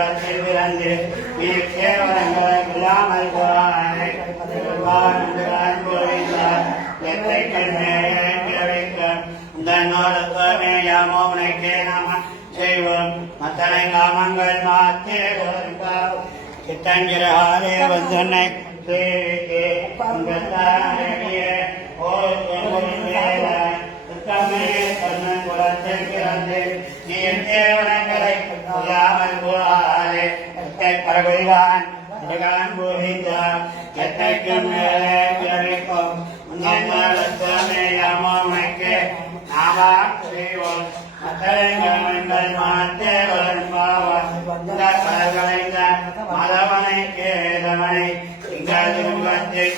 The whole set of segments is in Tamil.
குலத்தில் பிறந்து கேவலங்களை இல்லாமல் போவானை எத்தை கண்மேயோடக்கே நாம செய்வோம் மத்தனை காமங்கள் மாத்தே சித்தஞ்சிரே வந்தனை சேவிக்கே குலத்தில் பிறந்து நீ தேவனங்களை இல்லாமல் போவாலே பரகுவான் எத்தைக்கும் மேலும் உன்னைக்கு நாமா செய்வோம் மத்தங்கள் மாத்தேவன் மதவனை கேதவனை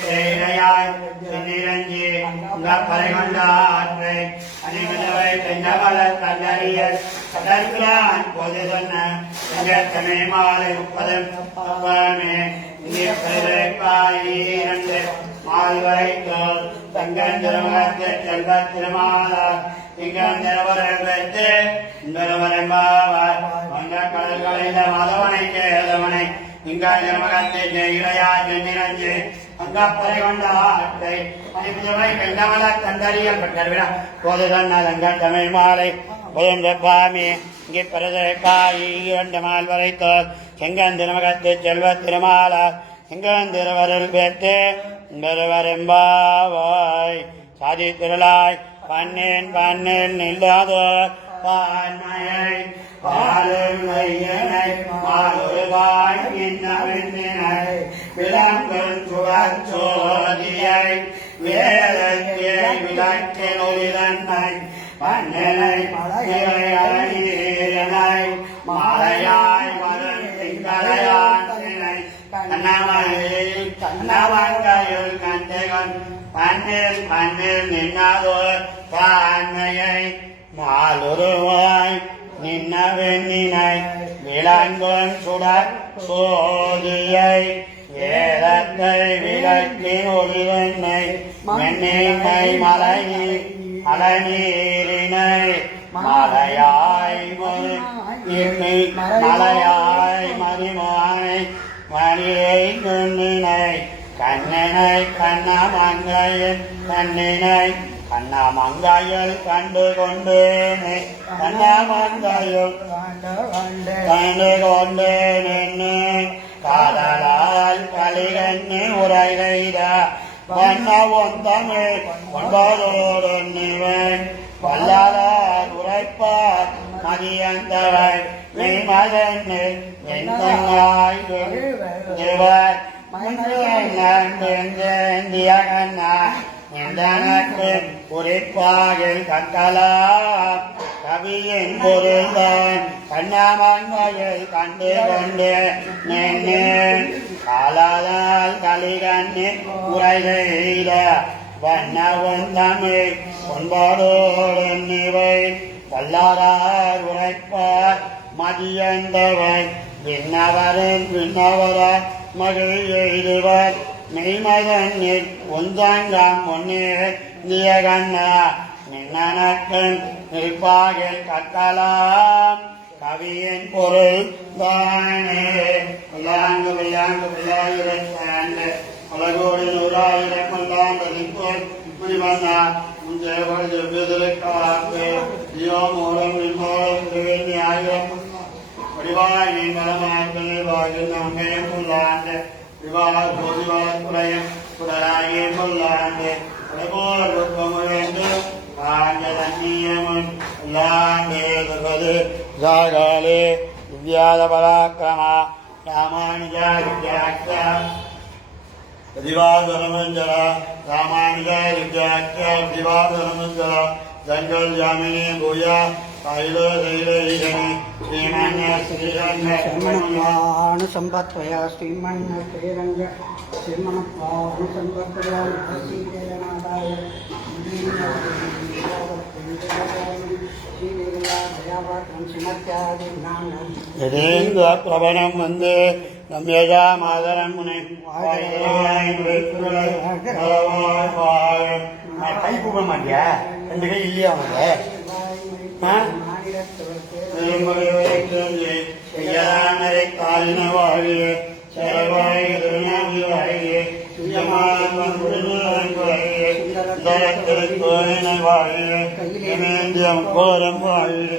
செய்யாய் நிரஞ்சி பறைகொண்டாற்றை அணிமிதவை பெண்ணவள கண்டறியல் கடற்கிறான் பொது சொன்ன தனை மாலை 30 மால்வரைத்தோல் தங்கந்திரமகத்து செல்வ திருமாலார் திங்கந்திரவரன் வைத்து இந்தவரம்பாவார் வந்த கடல்களைந்த மதவனை கேதவனை திங்கந்திரமகத்தை இளையா சென்னிரஞ்சு அங்கப்பறை கொண்ட ஆற்றை அணிமிதவை பெண்ணவள கண்டறியல் பெற்றவிட பொது சொன்ன தங்கள் தமிழ் மாலை புயந்த பாமி இங்கே பரதற்காய் இரண்டு மால் வரைத்தோல் செங்கந்திரமகத்து செல்வ திருமாலார் எங்கந்திரவரில் பெற்று பெருவரெம்பாவாய் சாதி திருளாய் பண்ணேன் இல்லாதோர் பான்மையை பாலும் வையனை மாலுருவாய் இன்னவினை விளங்கும் சுவச்சோதியை வேதத்தை விளக்கின் ஒளிதன்னை பண்ணனை மலையை மாலையாய் மருள் திங்களையான் கண்ணவங்கையுள் கண்டகன் பண்ணில் நின்னதோர் பான்மையை மாலுருவாய் நின்ன வெண்ணினை விளங்கும் சுடர் சோதியை வேதத்தை விளக்கி ஒளிவெண்ணை மென்னினை மலைநீரினை மலையாய் மறிமானை மணியை கண்ணினை கண்ணனை கண்ணமங்கையில் கண்ணினை கண்ணமங்கையில் கண்டு கொண்டேனே கண்ணமங்கையில் கண்டு கொண்டேனே காதலால் கலிகண்ணு உரைகைத வண்ணவன் தமிழ் ஒன்பதோடு நிவன் வல்லார் உரைப்பார் மதியந்தவன் மெய்மதனில் எந்தங்காய்வர் எந்தனக்கு குறிப்பாகில் கட்டலா கவியின் பொருள்தான் கண்ணமங்கையில் கண்டு கொண்டு நின்றேன் காலாதால் கலிகண்ணு உரை செய்த வண்ணவன் தமிழ் ஒன்பதோடு நிவை வல்லாரார் உரைப்பார் மதியந்தவர் விண்ணவர மகிழ் எழுதுவர் மெய்மதனில் ஒன்றாங்காம் முன்னே நியகண்ணா நின்னனக்கன் நிற்பாகில் கட்டலாம் கவியின் பொருள் தானே விளையாண்டு உலகோடு 100,000 கொண்டாண்டு நிற்போர் முடிவண்ணா முஞ்சேவல் எவ்விதற்காக்கு ஜியோ மூலம் விண்மோலம் திருவேணி ஆயிரம் வடிவாய் நீ மலமாக்கள் வாயில் நாங்கையும் கொள்ளாண்டு விவாக போதிவாக்குறையும் குடராகியும் கொள்ளாண்டு உலகோர் உட்பமுழந்து காஞ்ச தண்ணியமுன் உள்ளாண்டேது ஜாகாலே வித்யாத பராக்கிரமா ராமானுஜா வித்யாக்கியா दिवादनमंजला रामानुजय विद्याख्या दिवादनमंजला जंगल जामिनी भूया साइलो दैले ईगनी श्रीमान्य श्रीरंग श्रीमन्वानु संपत्वया श्रीमन्न श्रीरंग श्रीमन्वानु संपत्वया श्रीदेवनाथाय यदेन्द्र प्रबलं वन्दे रम्यजा मादरं मुने கை கூப்பிட மாட்டியா 2 கை இல்லையா உனக்கு தாயின வாழிய சேவாய் திருநாமி வாழிய சுயமானம் வாழிய திருக்கோயின வாழிய இமேந்தியம் கோரம் வாழிய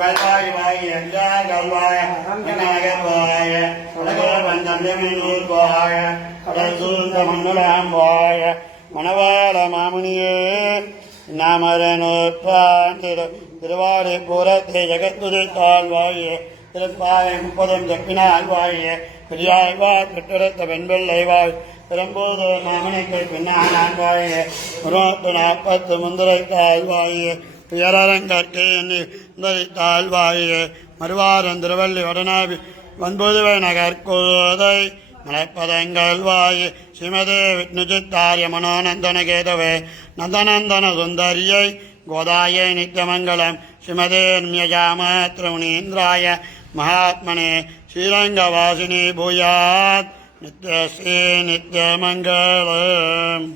கல்வாய் வாய் எல்லா கல்வாய நகர்வாய வந்தூர்வாய கடல் சூழ்ந்த மண்ணுலாம் வாய மணவாள மாமுனியே நாமரனோற்றான் திருவாரி பூரத்தை ஜெகத்துதை தாழ்வாயே திருப்பாவை 30 செப்பினால் வாயே பெரியாழ்வார் பெற்றெடுத்த வெண்பெல்லை வாய் பெரும்போது மாமனைக்கு பின்னான் வாயே 140 முந்திரை தாழ்வாயே துயரங்கற்கே எண்ணி தாழ்வாயே மறுவாரன் திருவள்ளி வடனாவி வன்புதுவை நகர்கோதை மலைப்பதங்கள் வாய் ஸ்ரீமதே விஷ்ணுச்சித்தாரிய மனோநந்தன கேதவே நந்தநந்தன சுந்தரியை கோதாயை நித்தியமங்கலம் ஸ்ரீமதே யஜாமத்ரமுனீந்திராய மகாத்மனே ஸ்ரீரங்கவாசினி பூயாத் நித்யஸ்ரீ நித்யமங்கலம்.